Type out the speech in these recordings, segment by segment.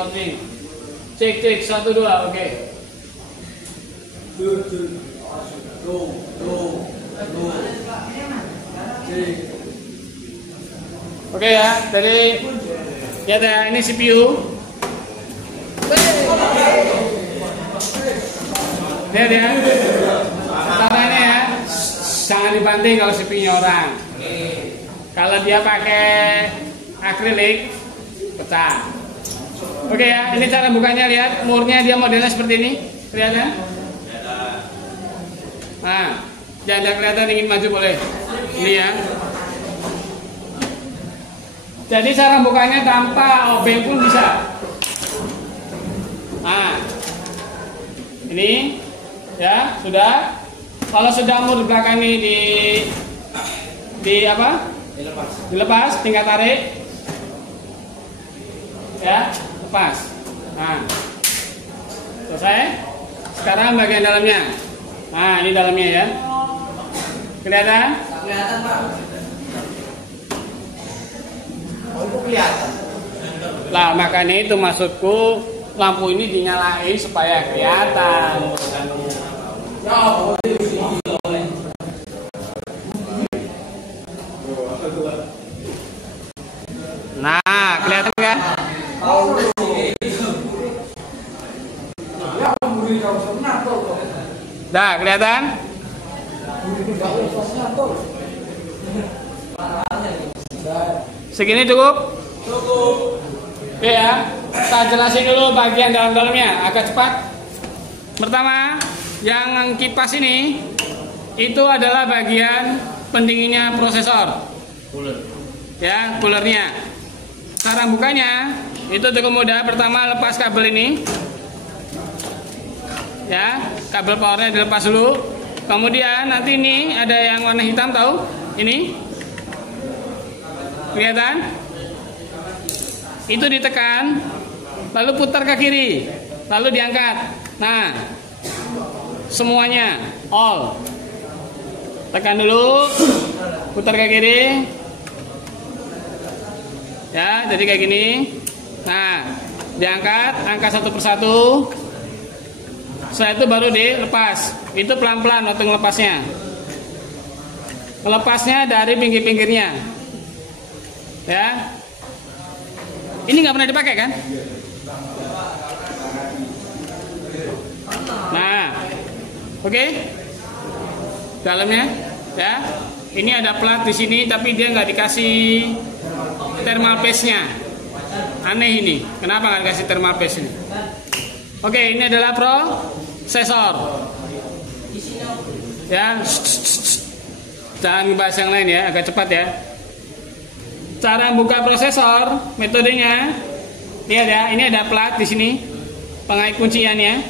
recording. Cek 1 2, oke. Oke ya, dari lihat ya, ini CPU. Lihat ya, caranya ya, jangan dibanting kalau CPU-nya orang. Kalau dia pakai akrilik, pecah. Oke ya, ini cara bukanya, lihat murnya dia modelnya seperti ini, kelihatan? Nah, jangan kelihatan, ingin maju boleh. Ini ya. Jadi cara bukanya tanpa obeng pun bisa. Nah, ini ya sudah. Kalau sudah mur di belakang ini di apa? Dilepas, tinggal tarik. Ya, lepas. Nah, selesai. Sekarang bagian dalamnya. Nah, ini dalamnya ya. Kelihatan? Kelihatan, Pak. Oh, itu kelihatan. Lah, makanya itu maksudku lampu ini dinyalain supaya kelihatan. Nah, kelihatan kan? Dah, kelihatan? Segini cukup? Cukup. Oke ya, saya jelasin dulu bagian dalam-dalamnya agak cepat. Pertama, yang kipas ini itu adalah bagian pendinginnya prosesor. Ya, coolernya. Cara bukanya itu cukup mudah. Pertama, lepas kabel ini. Ya, kabel powernya dilepas dulu. Kemudian nanti ini ada yang warna hitam, tahu? Ini. Kelihatan? Itu ditekan, lalu putar ke kiri, lalu diangkat. Nah, semuanya all. Tekan dulu, putar ke kiri. Ya, jadi kayak gini. Nah, diangkat, angkat satu persatu. Setelah itu baru dilepas. Itu pelan-pelan waktu ngelepasnya. Melepasnya dari pinggir-pinggirnya. Ya. Ini nggak pernah dipakai kan? Nah, oke. Dalamnya, ya. Ini ada plat di sini, tapi dia nggak dikasih thermal paste-nya. Aneh ini. Kenapa nggak dikasih thermal paste ini? Oke, ini adalah prosesor. Ya. Jangan bahas yang lain ya, agak cepat ya. Cara buka prosesor, metodenya, lihat ya, ini ada plat di sini, pengait kunciannya,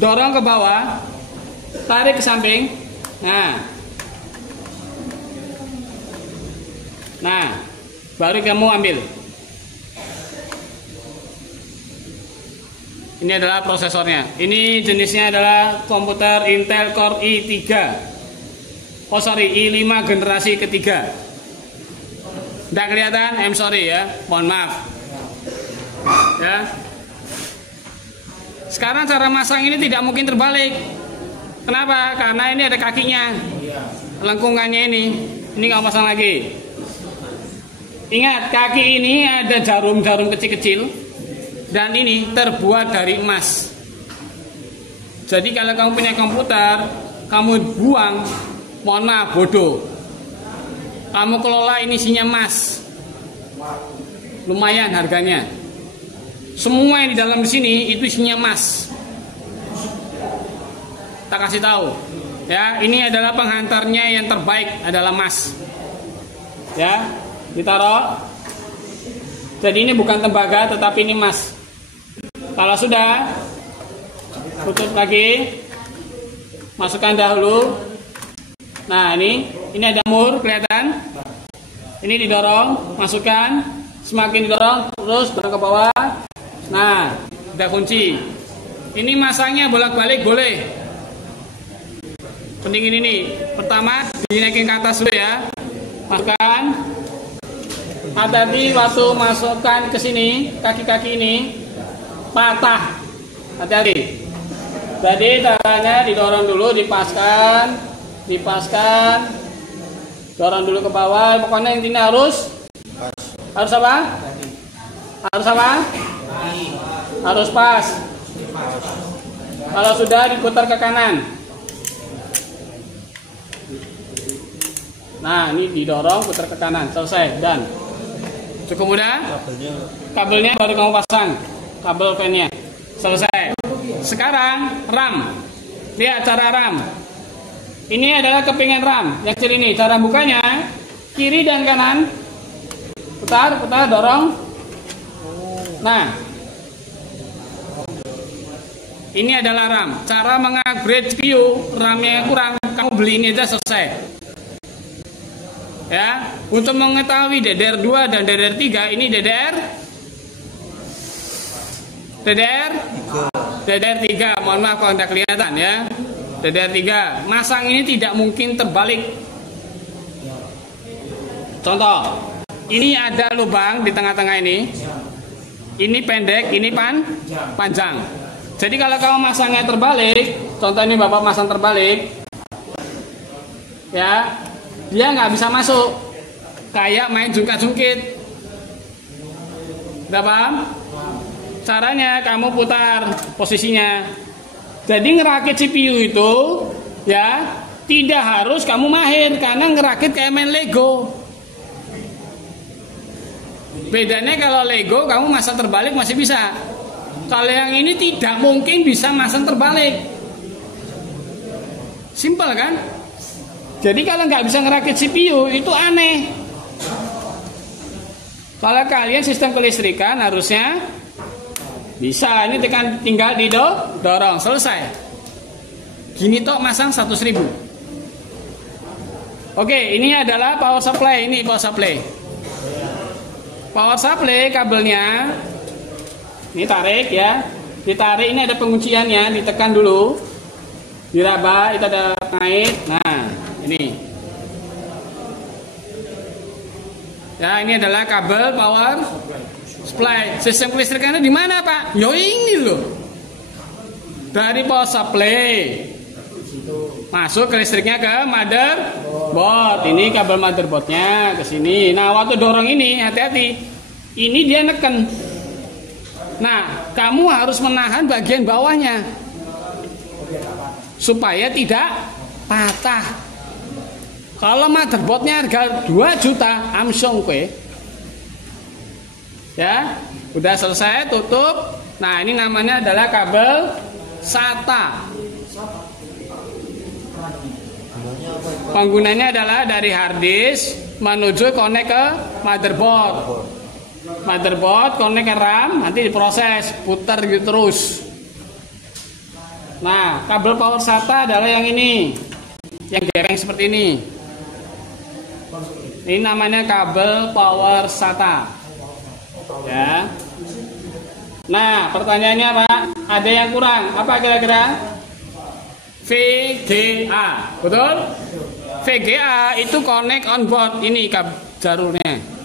dorong ke bawah, tarik ke samping, nah, baru kamu ambil. Ini adalah prosesornya. Ini jenisnya adalah komputer Intel Core i5 generasi ketiga. Tidak kelihatan, I'm sorry ya, mohon maaf. Ya. Sekarang cara masang ini tidak mungkin terbalik. Kenapa? Karena ini ada kakinya, lengkungannya ini nggak pasang lagi. Ingat, kaki ini ada jarum-jarum kecil-kecil dan ini terbuat dari emas. Jadi kalau kamu punya komputer, kamu buang, mohon maaf, bodoh. Kamu kelola ini isinya emas, lumayan harganya. Semua yang di dalam sini itu isinya emas. Tak kasih tahu, ya. Ini adalah penghantarnya yang terbaik adalah emas. Ya, ditaruh. Jadi ini bukan tembaga, tetapi ini emas. Kalau sudah, tutup lagi, masukkan dahulu. Nah, ini ada mur, kelihatan? Ini didorong, masukkan, semakin didorong, terus dorong ke bawah. Nah, ada kunci. Ini masangnya bolak-balik boleh. Pendingin ini, pertama dinaikin ke atas dulu ya. Masukkan. Hati-hati waktu masukkan ke sini, kaki-kaki ini, patah. Hati-hati. Jadi caranya didorong dulu, dipaskan, dorong dulu ke bawah. Pokoknya intinya harus apa? Harus apa? Harus pas. Kalau sudah diputar ke kanan. Nah, ini didorong, putar ke kanan, selesai, dan cukup mudah. Kabelnya baru kamu pasang, kabel fan-nya, selesai. Sekarang RAM. Lihat cara RAM. Ini adalah kepingan RAM yang kecil ini. Cara bukanya kiri dan kanan. Putar, dorong. Nah, ini adalah RAM. Cara mengupgrade CPU, RAM-nya kurang, kamu beli ini aja, selesai. Ya, untuk mengetahui DDR2 dan DDR3, ini DDR3, mohon maaf kalau tidak kelihatan ya. DDR3, masang ini tidak mungkin terbalik. Contoh, ini ada lubang di tengah-tengah ini. Ini pendek, ini panjang. Jadi kalau kamu masangnya terbalik, contoh ini Bapak masang terbalik, ya, dia nggak bisa masuk, kayak main jungkat-jungkit. Udah paham? Caranya kamu putar posisinya. Jadi ngerakit CPU itu ya tidak harus kamu mahir, karena ngerakit kayak main Lego. Bedanya kalau Lego kamu masang terbalik masih bisa. Kalau yang ini tidak mungkin bisa masang terbalik. Simpel kan? Jadi kalau nggak bisa ngerakit CPU itu aneh. Kalau kalian sistem kelistrikan harusnya bisa. Ini tinggal didorong, selesai. Gini tok masang 100.000. Oke, ini adalah power supply. Ini power supply. Power supply kabelnya. Ini tarik ya. Ditarik, ini ada pengunciannya, ditekan dulu. Diraba, itu ada pengait. Nah, ini. Ya, ini adalah kabel power supply. Sistem kelistrikannya di mana, Pak? Yo ini loh. Dari power supply masuk ke listriknya ke motherboard. Ini kabel motherboardnya ke sini. Nah, waktu dorong ini hati-hati. Ini dia neken. Nah, kamu harus menahan bagian bawahnya supaya tidak patah. Kalau motherboardnya harga 2 juta, amsong kue. Ya, udah selesai, tutup. Nah, ini namanya adalah kabel SATA. Penggunanya adalah dari hard disk menuju connect ke motherboard. Motherboard connect ke RAM, nanti diproses, putar gitu terus. Nah, kabel power SATA adalah yang ini, yang gereng seperti ini. Ini namanya kabel power SATA. Ya. Nah, pertanyaannya Pak, ada yang kurang. Apa kira-kira? VGA, betul? VGA itu connect on board. Ini jalurnya.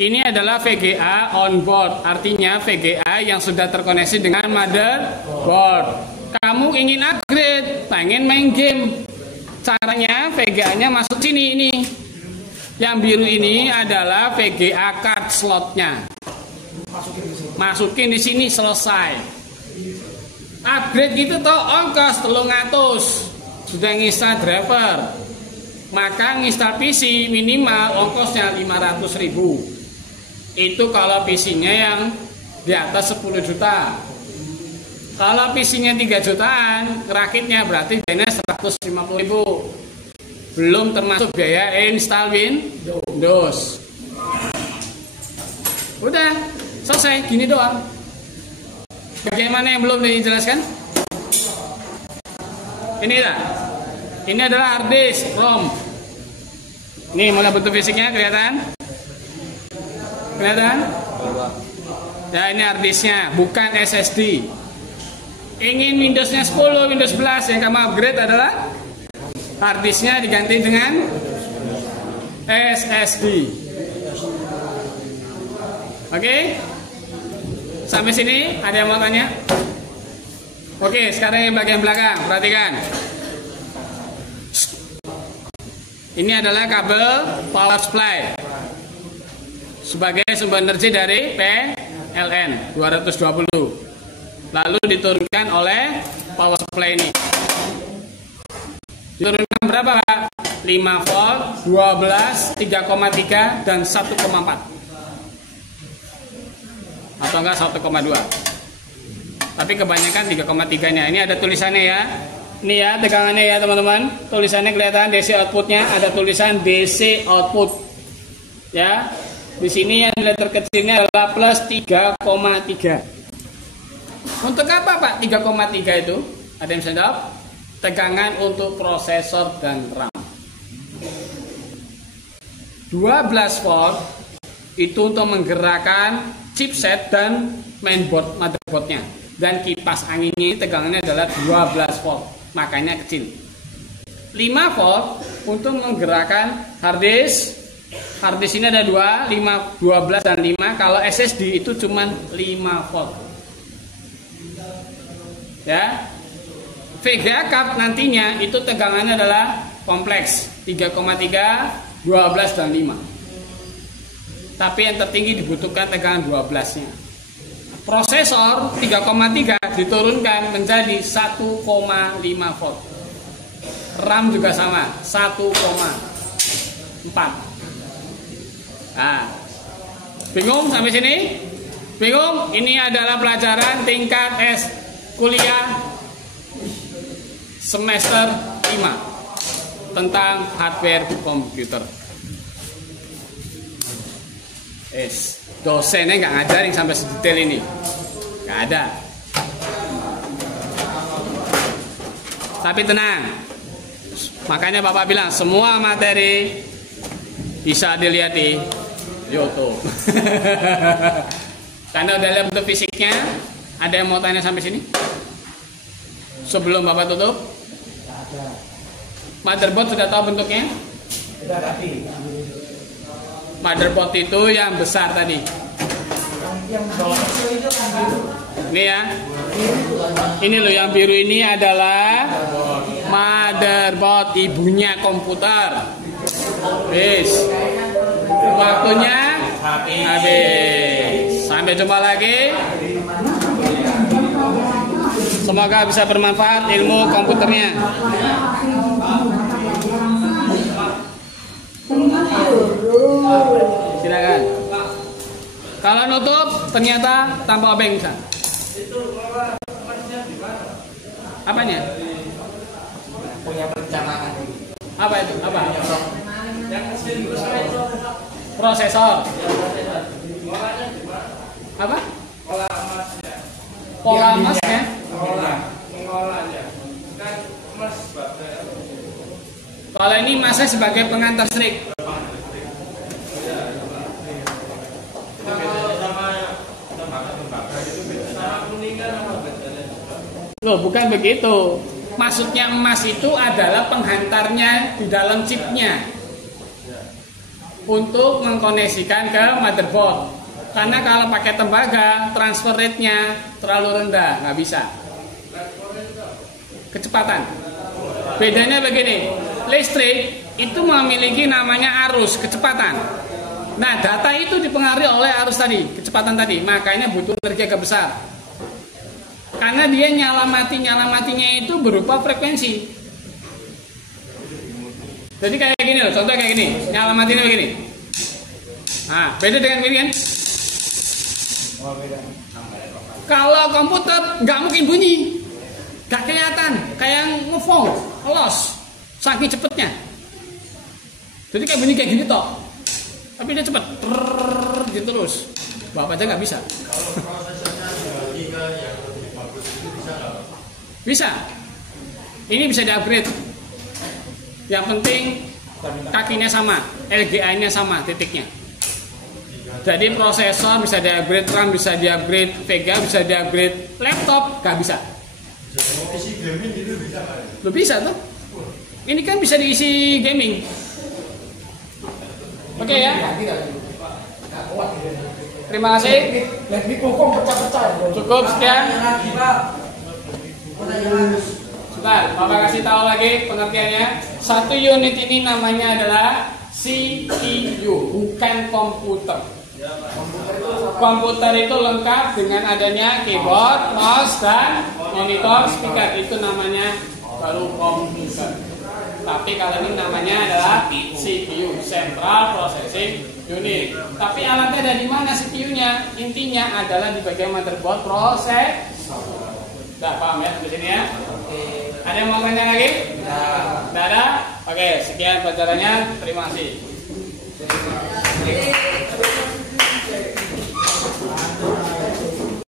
Ini adalah VGA on board, artinya VGA yang sudah terkoneksi dengan motherboard. Kamu ingin upgrade, pengen main game. Caranya VGA-nya masuk sini ini. Yang biru ini adalah VGA card slotnya. Masukin di sini, selesai. Upgrade gitu toh ongkos 300. Sudah nginstal driver. Maka nginstal PC minimal ongkosnya 500.000. Itu kalau PC-nya yang di atas 10 juta. Kalau PC-nya 3 jutaan, rakitnya berarti biayanya 150.000. Belum termasuk biaya install Windows. Udah, selesai, gini doang. Bagaimana yang belum dijelaskan? Ini lah. Ini adalah hard disk ROM. Ini mulai bentuk fisiknya kelihatan? Kelihatan? Ya, ini hard disknya, bukan SSD. Ingin Windowsnya 10, Windows 11 yang kamu upgrade adalah hard disknya diganti dengan SSD. Oke? Sampai sini ada yang mau tanya? Oke, sekarang yang bagian belakang, perhatikan. Ini adalah kabel power supply sebagai sumber energi dari PLN 220. Lalu diturunkan oleh power supply ini. Diturunkan berapa, Pak? 5 volt, 12, 3,3 dan 1,4. Atau enggak 1,2. Tapi kebanyakan 3,3-nya. Ini ada tulisannya ya. Ini ya tegangannya ya teman-teman. Tulisannya kelihatan DC outputnya, ada tulisan DC output. Ya. Di sini yang letter kecilnya adalah plus 3,3. Untuk apa Pak 3,3 itu? Ada yang bisa jawab? Tegangan untuk prosesor dan RAM. 12 volt itu untuk menggerakkan chipset dan mainboard motherboardnya. Dan kipas anginnya tegangannya adalah 12 volt, makanya kecil. 5 volt untuk menggerakkan harddisk. Harddisk ini ada 2, 12 dan 5. Kalau SSD itu cuma 5 volt. Ya. VGA card nantinya itu tegangannya adalah kompleks 3,3, 12 dan 5. Tapi yang tertinggi dibutuhkan tegangan 12-nya. Prosesor 3,3 diturunkan menjadi 1,5 volt. RAM juga sama, 1,4. Nah, bingung sampai sini? Bingung? Ini adalah pelajaran tingkat S kuliah semester 5 tentang hardware komputer. Dosennya nggak ngajarin sampai sedetail ini, nggak ada. Tapi tenang, makanya Bapak bilang semua materi bisa dilihat di YouTube. Karena udah lihat bentuk fisiknya. Ada yang mau tanya sampai sini? Sebelum Bapak tutup? Motherboard sudah tahu bentuknya? Motherboard itu yang besar tadi. Ini ya. Ini loh yang biru ini adalah motherboard ibunya komputer. Wis. Waktunya habis. Sampai jumpa lagi. Semoga bisa bermanfaat ilmu komputernya. Silakan. Kalau nutup ternyata tanpa obeng bisa. Apanya? Punya perencanaan. Apa itu? Apa? Prosesor. Apa? Pola emasnya. Kalau ini masnya sebagai pengantar listrik. Loh, bukan begitu. Maksudnya emas itu adalah penghantarnya di dalam chipnya untuk mengkoneksikan ke motherboard. Karena kalau pakai tembaga, transfer rate-nya terlalu rendah, nggak bisa. Kecepatan. Bedanya begini, listrik itu memiliki namanya arus, kecepatan. Nah, data itu dipengaruhi oleh arus tadi, kecepatan tadi. Makanya butuh energi agak besar. Karena dia nyala-matinya itu berupa frekuensi. Jadi kayak gini loh, contoh kayak gini, nyala-matinya begini. Nah, beda dengan gini kan? Kalau komputer nggak mungkin bunyi, nggak kelihatan, kayak ngefong, los, saking cepetnya. Jadi kayak bunyi kayak gini toh, tapi dia cepet, gitu terus. Bapak aja nggak bisa. Bisa. Ini bisa di-upgrade. Yang penting kakinya sama, LGA-nya sama, titiknya. Jadi prosesor bisa di-upgrade, RAM bisa di-upgrade, VGA bisa di-upgrade, laptop nggak bisa. Lo bisa tuh. Ini kan bisa diisi gaming. Oke ya. Terima kasih. Lebih kokong pecah-pecah. Cukup sekian. Sebentar, Bapak kasih tahu lagi pengertiannya. Satu unit ini namanya adalah CPU, bukan komputer. Komputer itu lengkap dengan adanya keyboard, mouse, dan monitor, speaker. Itu namanya baru komputer. Tapi kalau ini namanya adalah CPU, Central Processing Unit. Tapi alatnya ada di mana CPU-nya? Intinya adalah di bagian motherboard proses. Udah paham ya di sini ya? Ada yang mau tanya lagi? Tidak ada? Oke, sekian pelajarannya. Terima kasih.